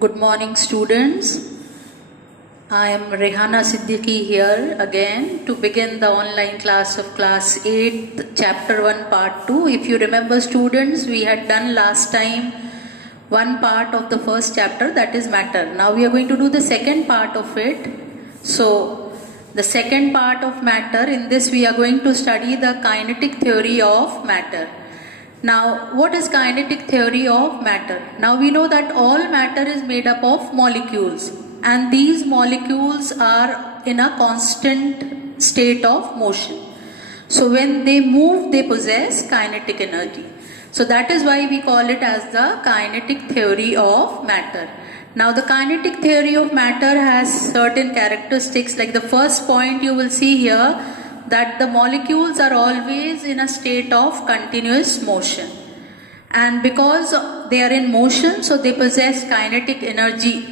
Good morning, students. I am Rehana Siddiqui here again to begin the online class of class 8, chapter 1, part 2. If you remember, students, we had done last time one part of the first chapter, that is matter. Now we are going to do the second part of it. So, the second part of matter, in this we are going to study the kinetic theory of matter. Now, what is kinetic theory of matter? Now we know that all matter is made up of molecules, and these molecules are in a constant state of motion. So when they move, they possess kinetic energy. So that is why we call it as the kinetic theory of matter. Now the kinetic theory of matter has certain characteristics, like the first point you will see here, that the molecules are always in a state of continuous motion, and because they are in motion, so they possess kinetic energy.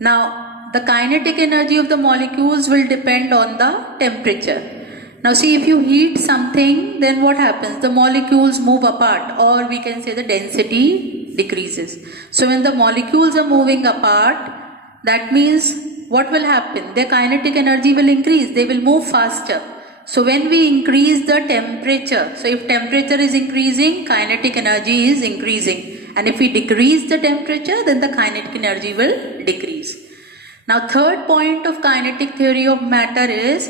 Now the kinetic energy of the molecules will depend on the temperature. Now see, if you heat something, then what happens? The molecules move apart, or we can say the density decreases. So when the molecules are moving apart, that means what will happen? Their kinetic energy will increase, they will move faster. So when we increase the temperature, so if temperature is increasing, kinetic energy is increasing. And if we decrease the temperature, then the kinetic energy will decrease. Now third point of kinetic theory of matter is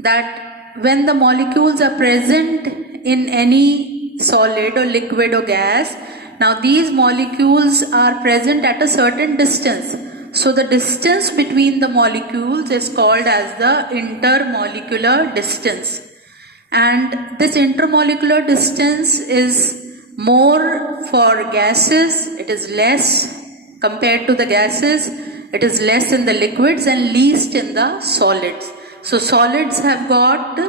that when the molecules are present in any solid or liquid or gas, now these molecules are present at a certain distance. So the distance between the molecules is called as the intermolecular distance. And this intermolecular distance is more for gases, it is less compared to the gases, it is less in the liquids and least in the solids. So solids have got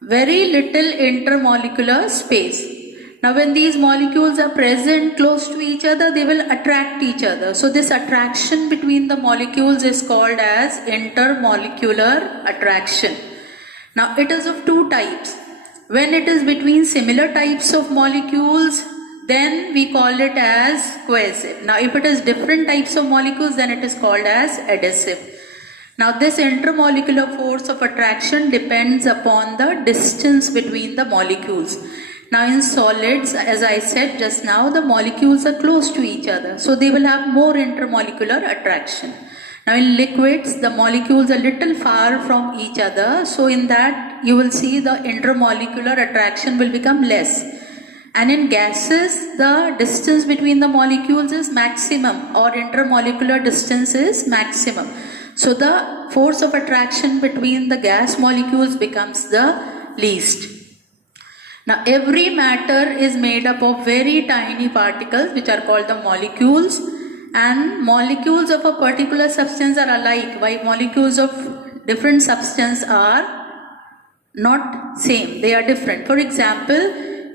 very little intermolecular space. Now when these molecules are present close to each other, they will attract each other. So this attraction between the molecules is called as intermolecular attraction. Now it is of two types. When it is between similar types of molecules, then we call it as cohesive. Now if it is different types of molecules, then it is called as adhesive. Now this intermolecular force of attraction depends upon the distance between the molecules. Now in solids, as I said just now, the molecules are close to each other, so they will have more intermolecular attraction. Now in liquids, the molecules are little far from each other, so in that you will see the intermolecular attraction will become less. And in gases, the distance between the molecules is maximum, or intermolecular distance is maximum. So the force of attraction between the gas molecules becomes the least. Now every matter is made up of very tiny particles which are called the molecules, and molecules of a particular substance are alike while molecules of different substance are not same, they are different. For example,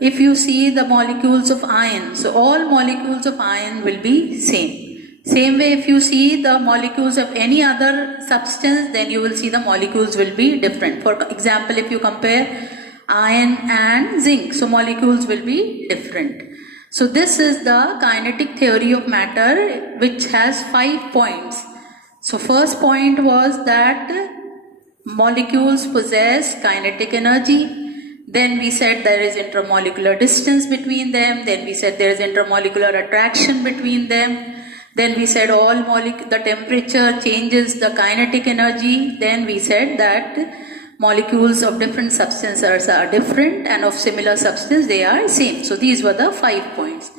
if you see the molecules of iron, so all molecules of iron will be same. Same way, if you see the molecules of any other substance, then you will see the molecules will be different. For example, if you compare iron and zinc, so molecules will be different. So this is the kinetic theory of matter, which has 5 points. So first point was that molecules possess kinetic energy. Then we said there is intermolecular distance between them. Then we said there is intermolecular attraction between them. Then we said the temperature changes the kinetic energy. Then we said that molecules of different substances are different, and of similar substance they are same. So these were the 5 points.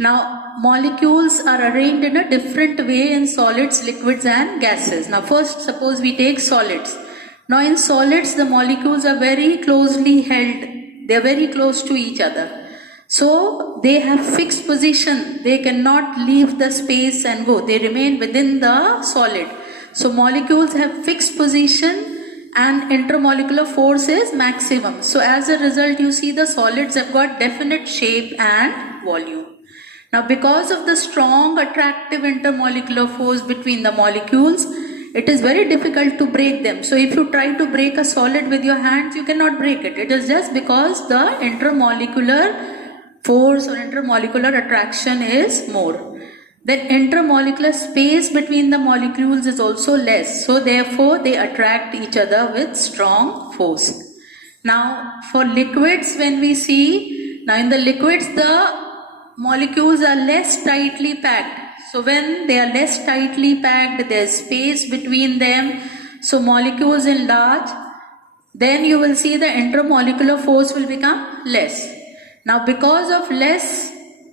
Now molecules are arranged in a different way in solids, liquids and gases. Now first, suppose we take solids. Now in solids, the molecules are very closely held. They are very close to each other. So they have fixed position. They cannot leave the space and go. They remain within the solid. So molecules have fixed position and intermolecular force is maximum. So as a result, you see the solids have got definite shape and volume. Now because of the strong attractive intermolecular force between the molecules, it is very difficult to break them. So if you try to break a solid with your hands, you cannot break it. It is just because the intermolecular force or intermolecular attraction is more. then intermolecular space between the molecules is also less. So therefore they attract each other with strong force. Now for liquids, when we see, now in the liquids the molecules are less tightly packed. So when they are less tightly packed, there is space between them. So molecules enlarge. Then you will see the intermolecular force will become less. Now because of less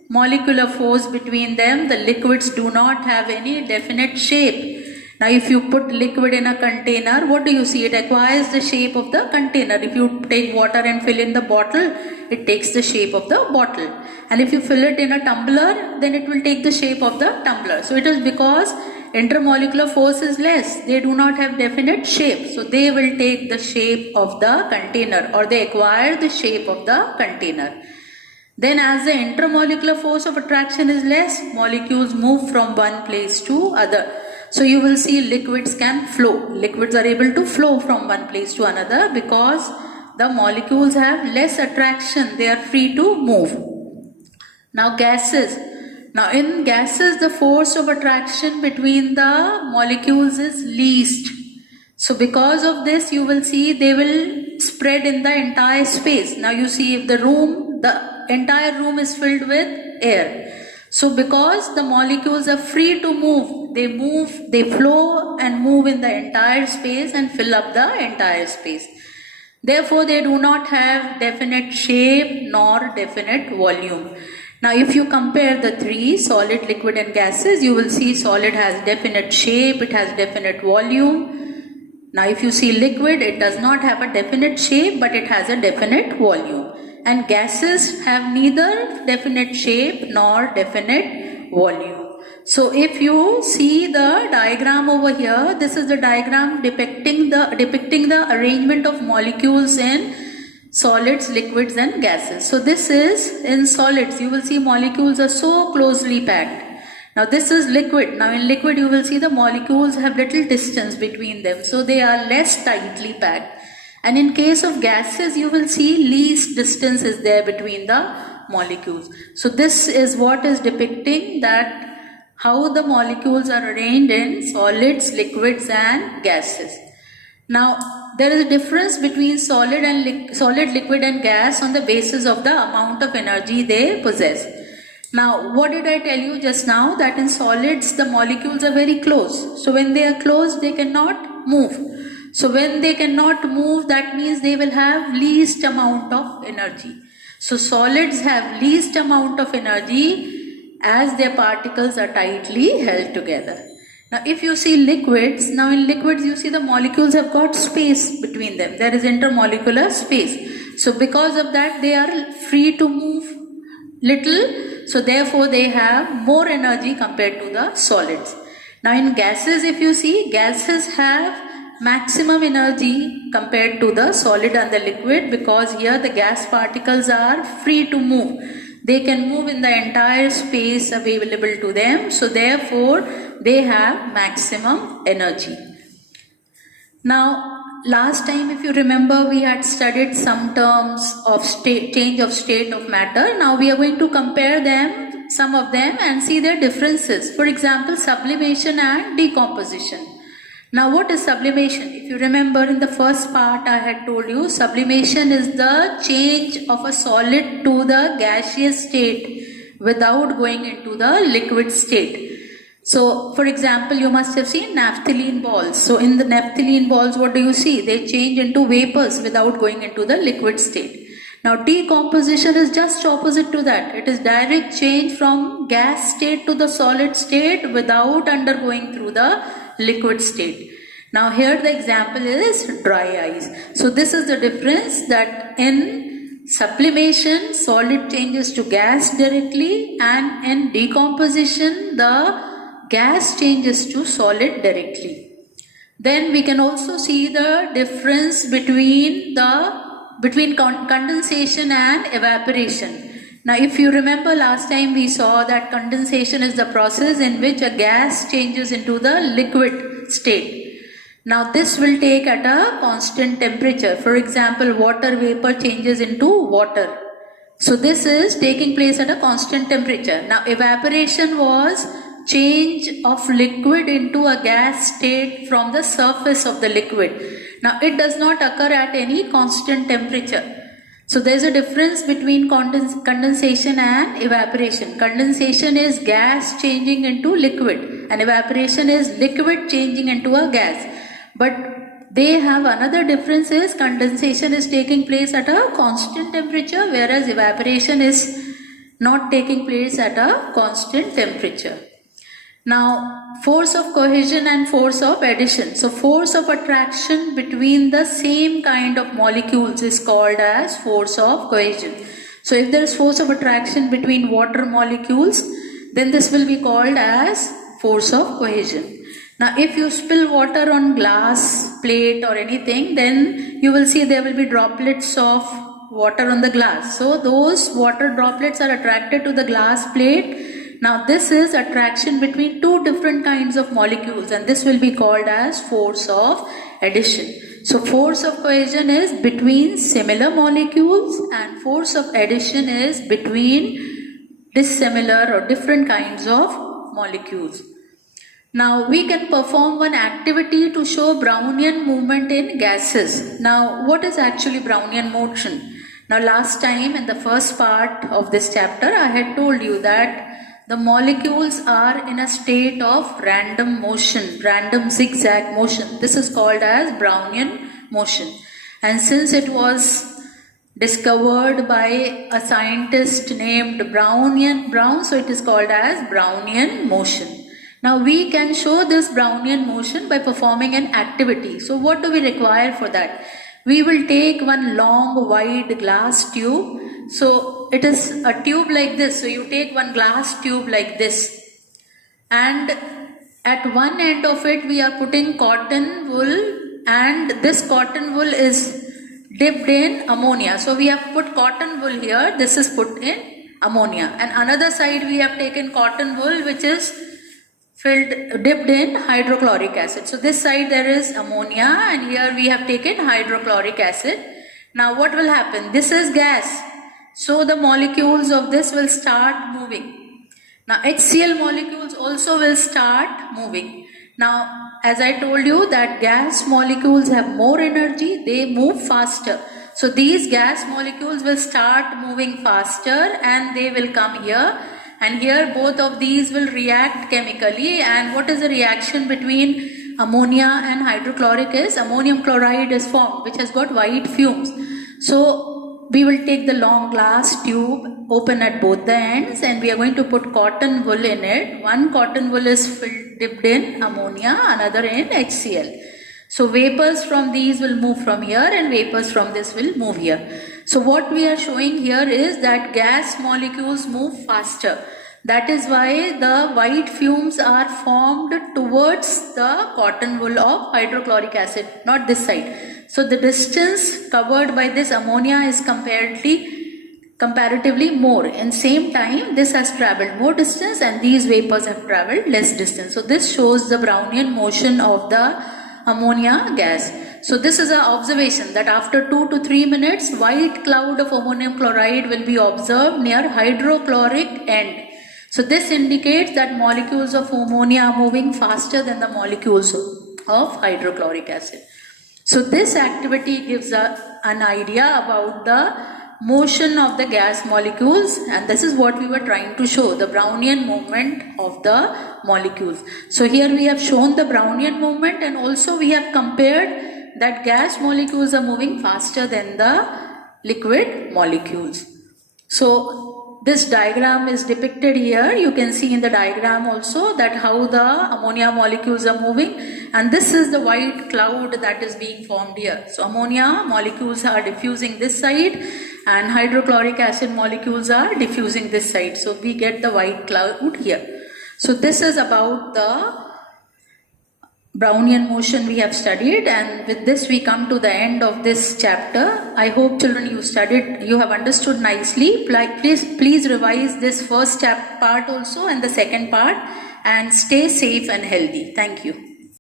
molecular force between them, the liquids do not have any definite shape. Now if you put liquid in a container, what do you see? It acquires the shape of the container. If you take water and fill in the bottle, it takes the shape of the bottle. And if you fill it in a tumbler, then it will take the shape of the tumbler. So it is because intermolecular force is less. They do not have definite shape. So they will take the shape of the container, or they acquire the shape of the container. Then as the intermolecular force of attraction is less, molecules move from one place to other. So you will see liquids can flow. Liquids are able to flow from one place to another because the molecules have less attraction. They are free to move. Now gases. Now in gases, the force of attraction between the molecules is least. So because of this, you will see they will spread in the entire space. Now you see if the entire room is filled with air. So because the molecules are free to move, they flow and move in the entire space and fill up the entire space. Therefore, they do not have definite shape nor definite volume. Now if you compare the three, solid, liquid and gases, you will see solid has definite shape, it has definite volume. Now if you see liquid, it does not have a definite shape but it has a definite volume. And gases have neither definite shape nor definite volume. So if you see the diagram over here, this is the diagram depicting the arrangement of molecules in solids, liquids and gases. So this is in solids. You will see molecules are so closely packed. Now this is liquid. Now in liquid you will see the molecules have little distance between them. So they are less tightly packed. And in case of gases, you will see least distance is there between the molecules. So this is what is depicting that how the molecules are arranged in solids, liquids and gases. Now there is a difference between solid, liquid and gas on the basis of the amount of energy they possess. Now what did I tell you just now? That in solids the molecules are very close. So when they are close, they cannot move. So when they cannot move, that means they will have least amount of energy. So solids have least amount of energy as their particles are tightly held together. Now if you see liquids, now in liquids you see the molecules have got space between them. There is intermolecular space. So because of that they are free to move little. So therefore they have more energy compared to the solids. Now in gases, if you see, gases have maximum energy compared to the solid and the liquid because here the gas particles are free to move. They can move in the entire space available to them. So therefore they have maximum energy. Now last time if you remember we had studied some terms of change of state of matter. Now we are going to compare them, some of them, and see their differences. For example, sublimation and decomposition. Now what is sublimation? If you remember in the first part I had told you sublimation is the change of a solid to the gaseous state without going into the liquid state. So for example you must have seen naphthalene balls. So in the naphthalene balls what do you see? They change into vapors without going into the liquid state. Now decomposition is just opposite to that. It is direct change from gas state to the solid state without undergoing through the liquid state. Now here the example is dry ice. So this is the difference, that in sublimation solid changes to gas directly and in decomposition the gas changes to solid directly. Then we can also see the difference between condensation and evaporation. Now if you remember last time we saw that condensation is the process in which a gas changes into the liquid state. Now this will take at a constant temperature. For example, water vapor changes into water. So this is taking place at a constant temperature. Now evaporation was change of liquid into a gas state from the surface of the liquid. Now it does not occur at any constant temperature. So there is a difference between condensation and evaporation. Condensation is gas changing into liquid and evaporation is liquid changing into a gas. But they have another difference is condensation is taking place at a constant temperature, whereas evaporation is not taking place at a constant temperature. Now, force of cohesion and force of addition. So, force of attraction between the same kind of molecules is called as force of cohesion. So, if there is force of attraction between water molecules, then this will be called as force of cohesion. Now, if you spill water on glass, plate or anything, then you will see there will be droplets of water on the glass. So, those water droplets are attracted to the glass plate. Now this is attraction between two different kinds of molecules and this will be called as force of addition. So force of cohesion is between similar molecules and force of addition is between dissimilar or different kinds of molecules. Now we can perform one activity to show Brownian movement in gases. Now what is actually Brownian motion? Now last time in the first part of this chapter I had told you that the molecules are in a state of random motion, random zigzag motion. This is called as Brownian motion. And since it was discovered by a scientist named Brown, so it is called as Brownian motion. Now we can show this Brownian motion by performing an activity. So what do we require for that? We will take one long wide glass tube. So it is a tube like this. So you take one glass tube like this and at one end of it we are putting cotton wool and this cotton wool is dipped in ammonia. So we have put cotton wool here, this is put in ammonia, and another side we have taken cotton wool which is dipped in hydrochloric acid. So this side there is ammonia and here we have taken hydrochloric acid. Now what will happen? This is gas. So the molecules of this will start moving. Now HCl molecules also will start moving. Now as I told you that gas molecules have more energy, they move faster. So these gas molecules will start moving faster and they will come here. And here both of these will react chemically. And what is the reaction between ammonia and hydrochloric is ammonium chloride is formed which has got white fumes. So we will take the long glass tube, open at both the ends and we are going to put cotton wool in it. One cotton wool is dipped in ammonia, another in HCl. So vapors from these will move from here and vapors from this will move here. So what we are showing here is that gas molecules move faster. That is why the white fumes are formed towards the cotton wool of hydrochloric acid, not this side. So the distance covered by this ammonia is comparatively more. In same time, this has travelled more distance and these vapors have travelled less distance. So this shows the Brownian motion of the ammonia gas. So this is an observation that after 2 to 3 minutes, white cloud of ammonium chloride will be observed near hydrochloric end. So this indicates that molecules of ammonia are moving faster than the molecules of hydrochloric acid. So this activity gives an idea about the motion of the gas molecules and this is what we were trying to show, the Brownian movement of the molecules. So here we have shown the Brownian movement and also we have compared that gas molecules are moving faster than the liquid molecules. So this diagram is depicted here. You can see in the diagram also that how the ammonia molecules are moving and this is the white cloud that is being formed here. So ammonia molecules are diffusing this side and hydrochloric acid molecules are diffusing this side. So we get the white cloud here. So this is about the Brownian motion we have studied, and with this we come to the end of this chapter. I hope children you have understood nicely. Please revise this first part also and the second part and stay safe and healthy. Thank you.